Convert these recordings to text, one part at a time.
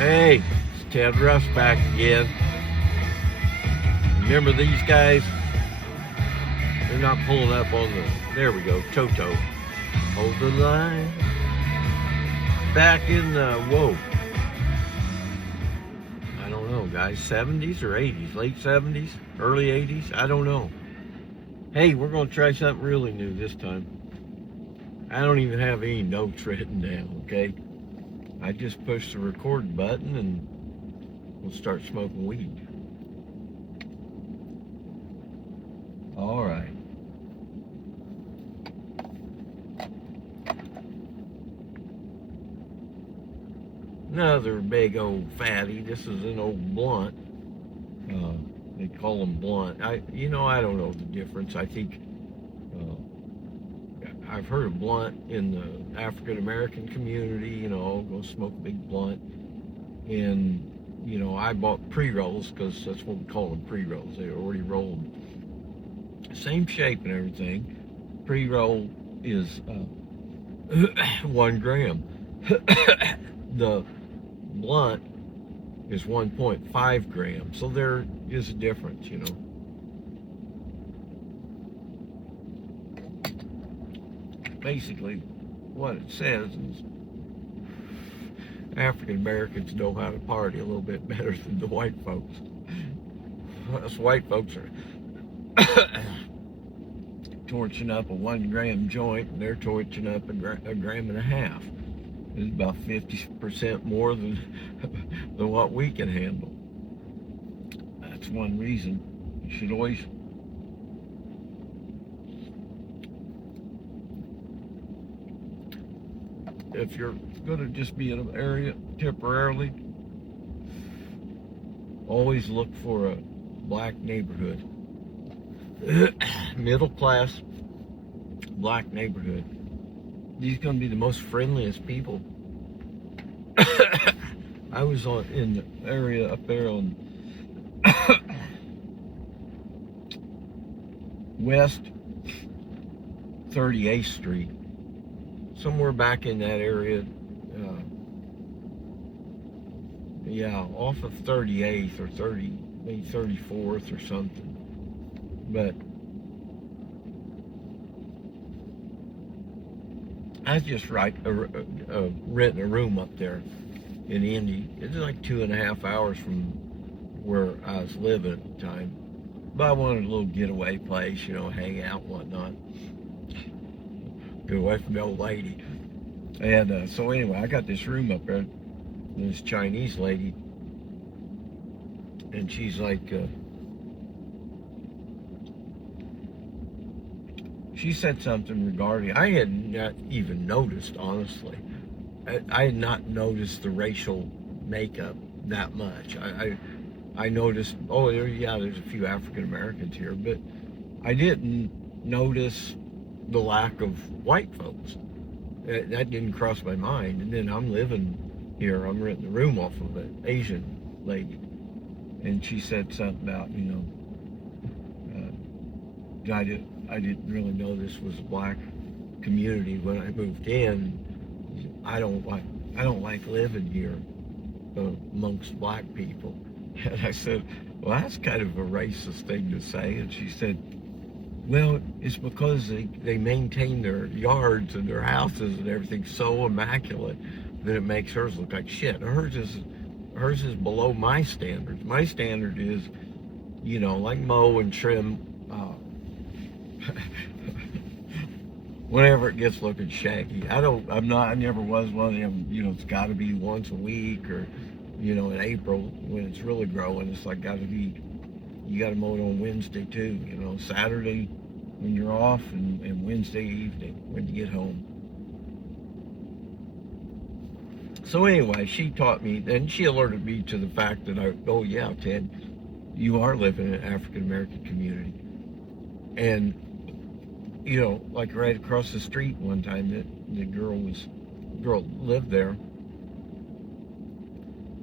Hey, it's Ted Russ back again. Remember these guys? They're not pulling up on the, there we go, Toto. Hold the line. Back in the, whoa. I don't know, guys, 70s or 80s? Late 70s? Early 80s? I don't know. Hey, we're going to try something really new this time. I don't even have any notes written down, okay? I just push the record button and we'll start smoking weed. All right. Another big old fatty. This is an old blunt. They call them blunt. I don't know the difference. I think I've heard of blunt in the African American community. Go smoke a big blunt, and I bought pre-rolls because that's what we call them, pre-rolls. They already roll them, same shape and everything. Pre-roll is 1 gram. The blunt is 1.5 grams, so there is a difference, Basically, what it says is African Americans know how to party a little bit better than the white folks. Us white folks are torching up a 1 gram joint, and they're torching up a gram and a half. It's about 50% more than what we can handle. That's one reason you should always if you're going to just be in an area temporarily, always look for a black neighborhood. Middle class black neighborhood. These are going to be the most friendliest people. I was in the area up there on West 38th Street, somewhere back in that area. Off of 38th or 30, maybe 34th or something. But I was just renting a room up there in Indy. It's like 2.5 hours from where I was living at the time. But I wanted a little getaway place, hang out and whatnot. Get away from the old lady. And so anyway, I got this room up there. This Chinese lady. And she's like, she said something regarding, I had not even noticed, honestly. I had not noticed the racial makeup that much. I noticed, there's a few African Americans here, but I didn't notice the lack of white folks. That didn't cross my mind. And then I'm living here, I'm renting the room off of an Asian lady. And she said something about, I didn't really know this was a black community when I moved in. I don't like living here amongst black people. And I said, well, that's kind of a racist thing to say. And she said, well, it's because they maintain their yards and their houses and everything so immaculate that it makes hers look like shit. Hers is below my standards. My standard is, like mow and trim whenever it gets looking shaggy. I never was one of them, it's got to be once a week or, in April when it's really growing, it's like you got to mow it on Wednesday too, Saturday when you're off and Wednesday evening when you get home. So anyway, she taught me, and she alerted me to the fact that Ted, you are living in an African American community. And like right across the street one time, the girl lived there.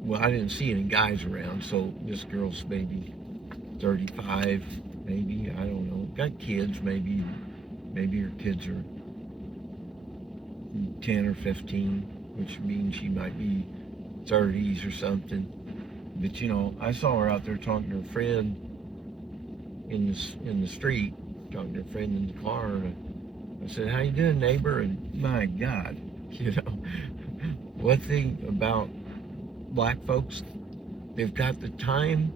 Well, I didn't see any guys around, so this girl's maybe 35, maybe, I don't know. Got kids, maybe her kids are 10 or 15, which means she might be 30s or something. But you know, I saw her out there talking to her friend in the street, talking to her friend in the car, and I said, "How you doing, neighbor?" And my God, you know, one thing about black folks, they've got the time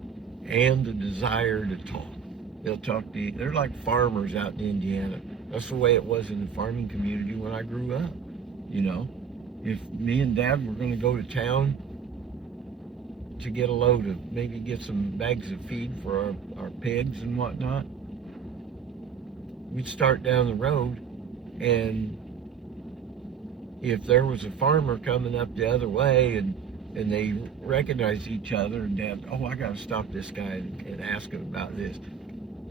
and the desire to talk. They'll talk to you. They're like farmers out in Indiana. That's the way it was in the farming community when I grew up. You know, if me and Dad were going to go to town to get a load of, maybe get some bags of feed for our pigs and whatnot, we'd start down the road, and if there was a farmer coming up the other way and they recognized each other, and Dad, oh, I got to stop this guy and ask him about this.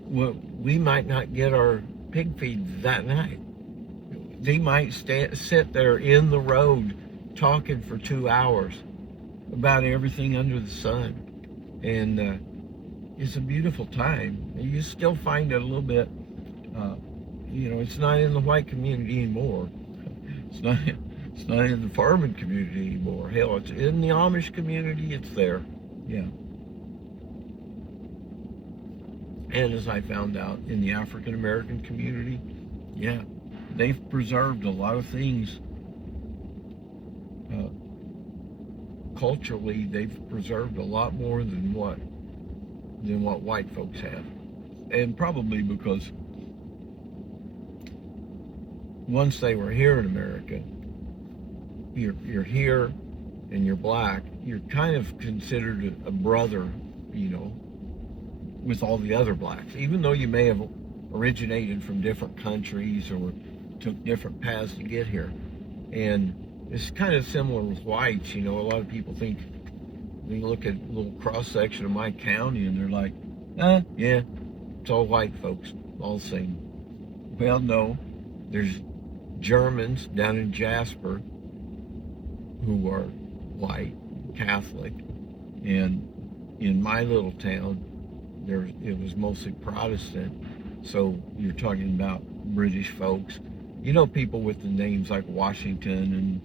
Well, we might not get our pig feed that night. They might sit there in the road talking for 2 hours about everything under the sun. And it's a beautiful time. You still find it a little bit, you know, it's not in the white community anymore. It's not in the farming community anymore. Hell, it's in the Amish community, it's there. Yeah. And as I found out, in the African American community, yeah, they've preserved a lot of things. Culturally, they've preserved a lot more than what white folks have. And probably because once they were here in America, you're here and you're black, you're kind of considered a brother, you know, with all the other blacks, even though you may have originated from different countries or took different paths to get here. And it's kind of similar with whites. You know, a lot of people think, they look at a little cross section of my county and they're like, yeah, it's all white folks, all the same. Well, no, there's Germans down in Jasper who are white, Catholic, and in my little town, it was mostly Protestant. So you're talking about British folks. You know, people with the names like Washington and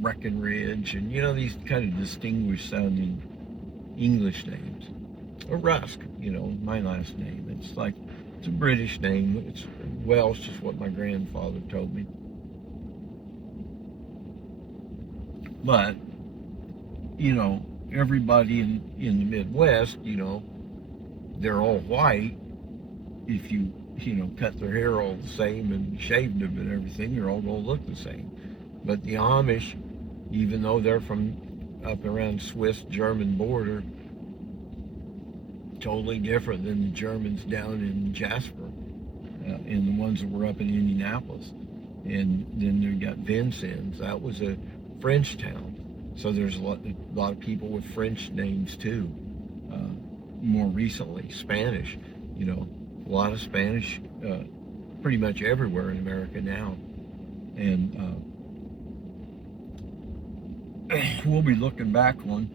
Breckenridge, and you know, these kind of distinguished sounding English names. Or Rusk, you know, my last name. It's like, it's a British name. It's Welsh, is what my grandfather told me. But, you know, everybody in the Midwest, you know, they're all white. If you know, cut their hair all the same and shaved them and everything, they're all going to look the same. But the Amish, even though they're from up around Swiss-German border, totally different than the Germans down in Jasper and the ones that were up in Indianapolis. And then you got Vincennes. That was a French town. So there's a lot of people with French names too. More recently, Spanish. You know, a lot of Spanish pretty much everywhere in America now. And we'll be looking back on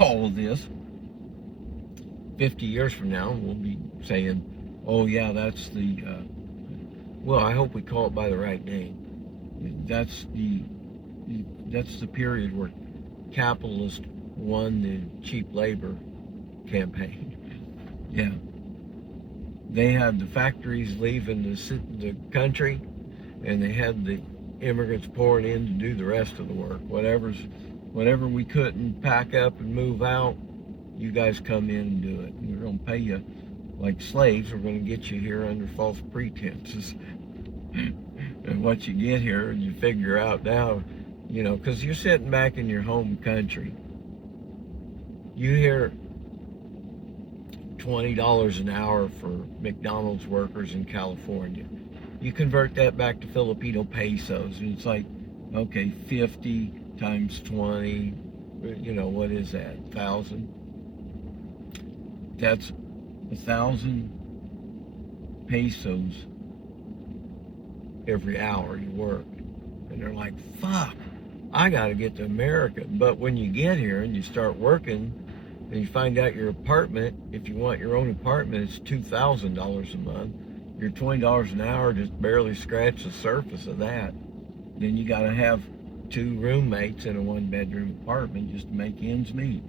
all of this 50 years from now, and we'll be saying, oh yeah, that's the, well, I hope we call it by the right name. That's the period where capitalists won the cheap labor campaign. Yeah. They had the factories leaving the country, and they had the immigrants pouring in to do the rest of the work. Whatever we couldn't pack up and move out, you guys come in and do it. And we're going to pay you like slaves. We're going to get you here under false pretenses. And once you get here and you figure out now, you know, because you're sitting back in your home country, you hear $20 an hour for McDonald's workers in California. You convert that back to Filipino pesos, and it's like, okay, 50 times 20, you know, what is that, 1,000? That's 1,000 pesos every hour you work. And they're like, fuck, I gotta get to America. But when you get here and you start working, and you find out your apartment, if you want your own apartment, it's $2,000 a month. Your $20 an hour just barely scratch the surface of that. Then you gotta have 2 roommates in a 1-bedroom apartment just to make ends meet.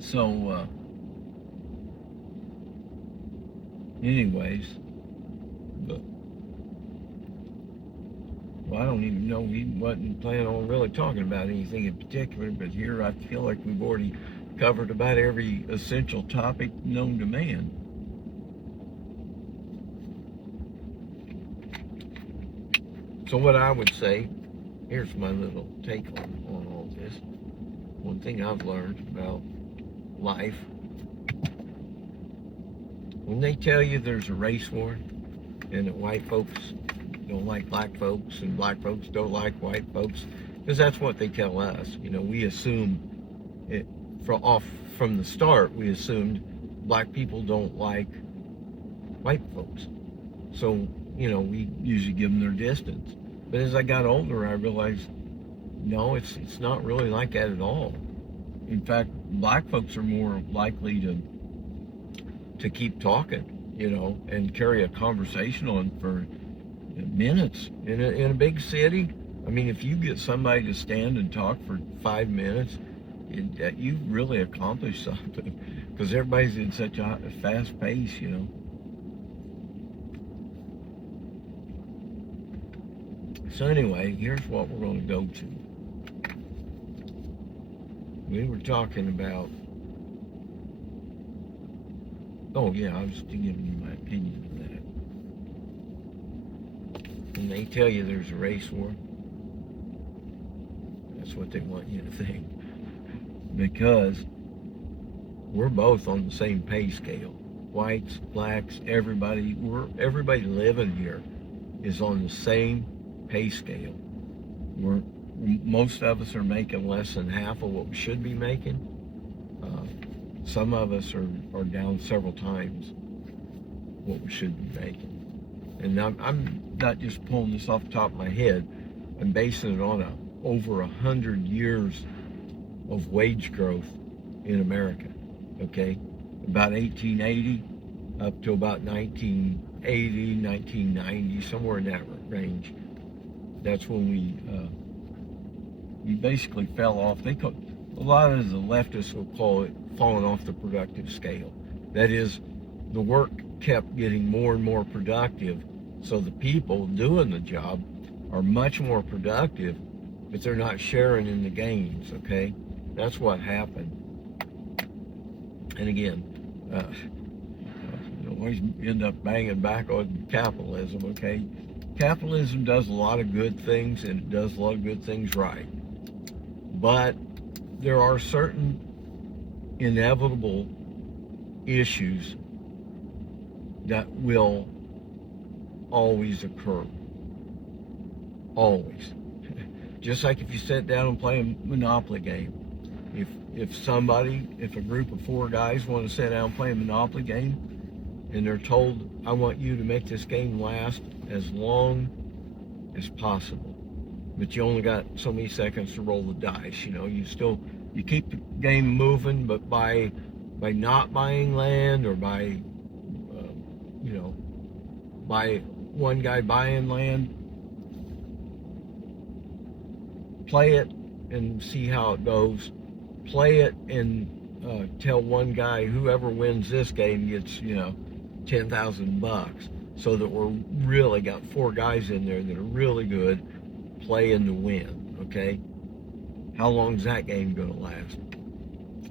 So, anyways, but, well, I don't even know. We wasn't planning on really talking about anything in particular, but here I feel like we've already covered about every essential topic known to man. So what I would say, here's my little take on all this. One thing I've learned about life, when they tell you there's a race war and that white folks don't like black folks and black folks don't like white folks, because that's what they tell us. We assume it from the start. We assumed black people don't like white folks, so we usually give them their distance. But as I got older, I realized no, it's not really like that at all. In fact, black folks are more likely to keep talking, and carry a conversation on for minutes. In a big city, I mean, if you get somebody to stand and talk for 5 minutes, you've really accomplished something, because everybody's in such a fast pace, So anyway, here's what we're going to go to. We were talking about, oh yeah, I was giving you my opinion on that. When they tell you there's a race war, that's what they want you to think. Because we're both on the same pay scale. Whites, blacks, everybody living here is on the same pay scale. Most of us are making less than half of what we should be making. Some of us are down several times what we should be making. And I'm not just pulling this off the top of my head. I'm basing it on over 100 years of wage growth in America. Okay, about 1880 up to about 1980, 1990, somewhere in that range. That's when we basically fell off. A lot of the leftists will call it falling off the productive scale. That is, the work kept getting more and more productive, so the people doing the job are much more productive, but they're not sharing in the gains. Okay, that's what happened. And again, you always end up banging back on capitalism. Okay, capitalism does a lot of good things, and it does a lot of good things right. But there are certain inevitable issues that will always occur. Always. Just like if you sit down and play a Monopoly game. If a group of 4 guys want to sit down and play a Monopoly game, and they're told, I want you to make this game last as long as possible, but you only got so many seconds to roll the dice. You keep the game moving, but by not buying land, or by by one guy buying land, play it and see how it goes. Play it and tell one guy, whoever wins this game gets $10,000, so that we're really got 4 guys in there that are really good playing to win. Okay, how long is that game going to last?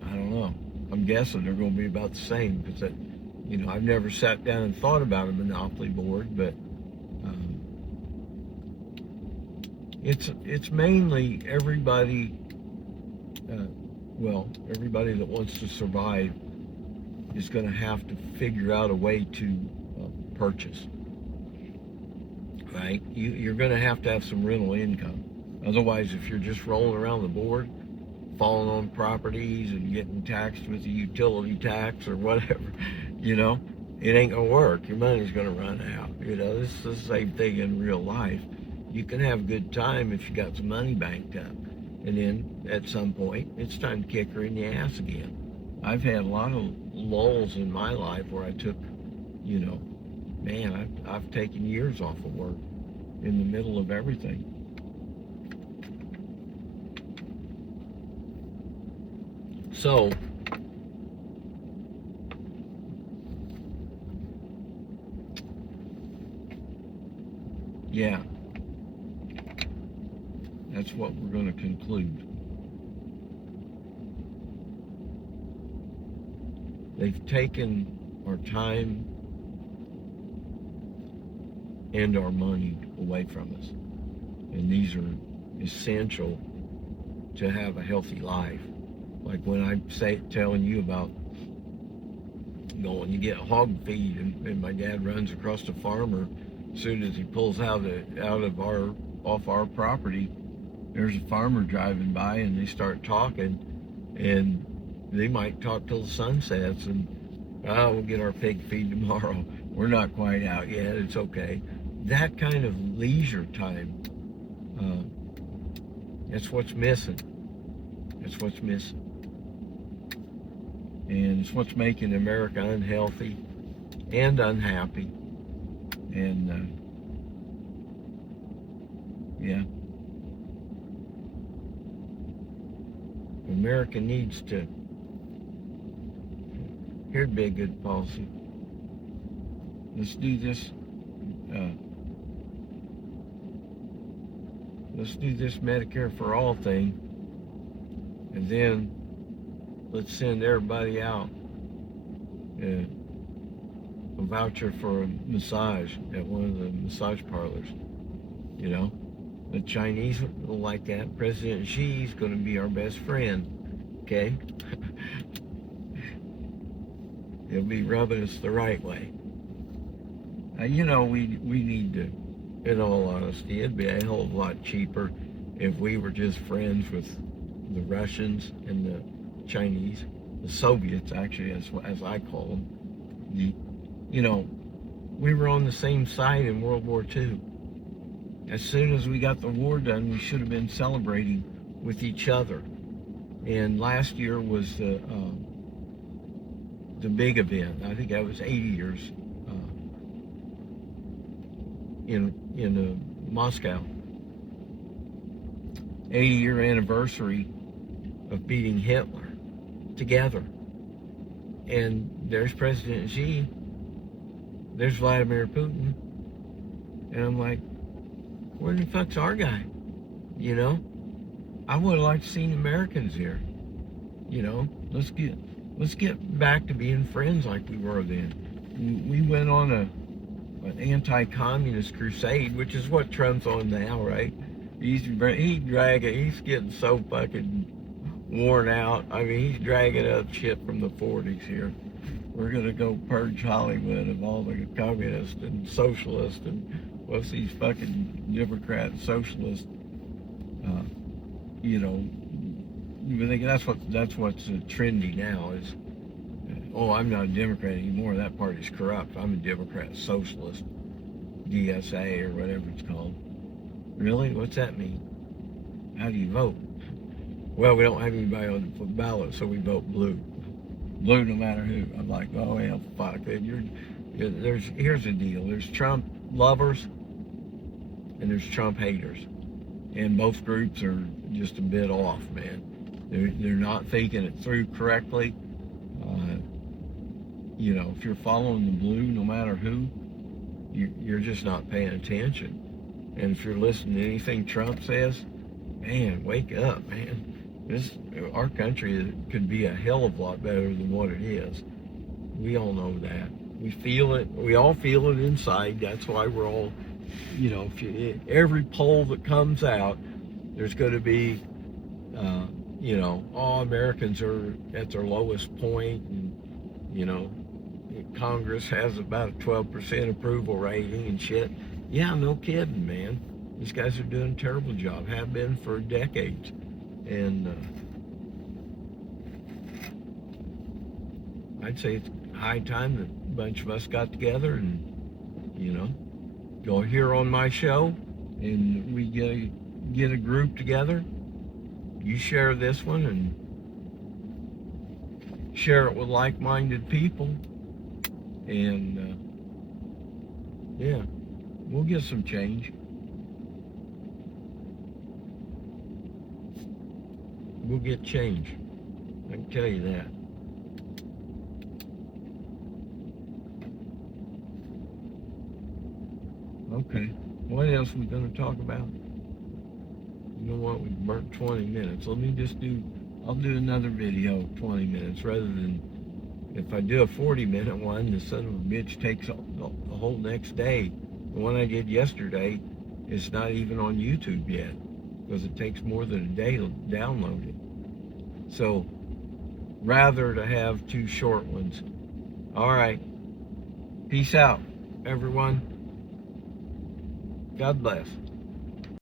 I don't know. I'm guessing they're going to be about the same, because I've never sat down and thought about a Monopoly board, but it's mainly everybody. Everybody that wants to survive is going to have to figure out a way to purchase. Right? You're going to have some rental income. Otherwise, if you're just rolling around the board, falling on properties and getting taxed with a utility tax or whatever, it ain't going to work. Your money's going to run out. This is the same thing in real life. You can have a good time if you got some money banked up. And then at some point, it's time to kick her in the ass again. I've had a lot of lulls in my life where I took, man, I've taken years off of work in the middle of everything. So, yeah, that's what we're going to conclude. They've taken our time and our money away from us. And these are essential to have a healthy life. Like when I'm telling you about going to get hog feed, and my dad runs across the farmer. As soon as he pulls off our property, there's a farmer driving by, and they start talking, and they might talk till the sun sets, and we'll get our pig feed tomorrow. We're not quite out yet. It's okay. That kind of leisure time, that's what's missing. That's what's missing. And it's what's making America unhealthy and unhappy. And, yeah. America needs to, here'd be a good policy. Let's do this, Medicare for all thing, and then let's send everybody out a voucher for a massage at one of the massage parlors. You know, the Chinese will like that. President Xi's going to be our best friend. Okay, he'll be rubbing us the right way. You know, we need to. In all honesty, it'd be a hell of a lot cheaper if we were just friends with the Russians and the Chinese, the Soviets, actually, as I call them. You know, we were on the same side in World War II. As soon as we got the war done, we should have been celebrating with each other. And last year was the big event. I think that was 80 years in Moscow. 80-year anniversary of beating Hitler together. And there's President Xi, there's Vladimir Putin, and I'm like, where the fuck's our guy? You know, I would have liked to seen Americans here. You know, let's get back to being friends like we were then. We went on an anti-communist crusade, which is what Trump's on now, right? He's getting so fucking worn out. I mean, he's dragging up shit from the 40s here. We're gonna go purge Hollywood of all the communists and socialists and what's these fucking Democrat socialists. You know, I think that's what's trendy now is. Oh, I'm not a Democrat anymore. That party's corrupt. I'm a Democrat socialist, DSA or whatever it's called. Really? What's that mean? How do you vote? Well, we don't have anybody on the ballot, so we vote blue. Blue no matter who. I'm like, oh, hell, fuck it. Here's the deal. There's Trump lovers and there's Trump haters. And both groups are just a bit off, man. They're not thinking it through correctly. You know, if you're following the blue, no matter who, you're just not paying attention. And if you're listening to anything Trump says, man, wake up, man. Our country could be a hell of a lot better than what it is. We all know that. We feel it. We all feel it inside. That's why we're all, you know, every poll that comes out, there's going to be, you know, all Americans are at their lowest point, and, you know, Congress has about a 12% approval rating and shit. Yeah, no kidding, man. These guys are doing a terrible job, have been for decades. And I'd say it's high time that a bunch of us got together and, you know, go here on my show and we get a group together. You share this one and share it with like-minded people, and Yeah, we'll get some change. We'll get change. I can tell you that. Okay. What else are we going to talk about? You know what? We've burnt 20 minutes. Let me just I'll do another video of 20 minutes rather than, if I do a 40-minute one, the son of a bitch takes the whole next day. The one I did yesterday is not even on YouTube yet because it takes more than a day to download it. So, rather to have two short ones. All right. Peace out, everyone. God bless.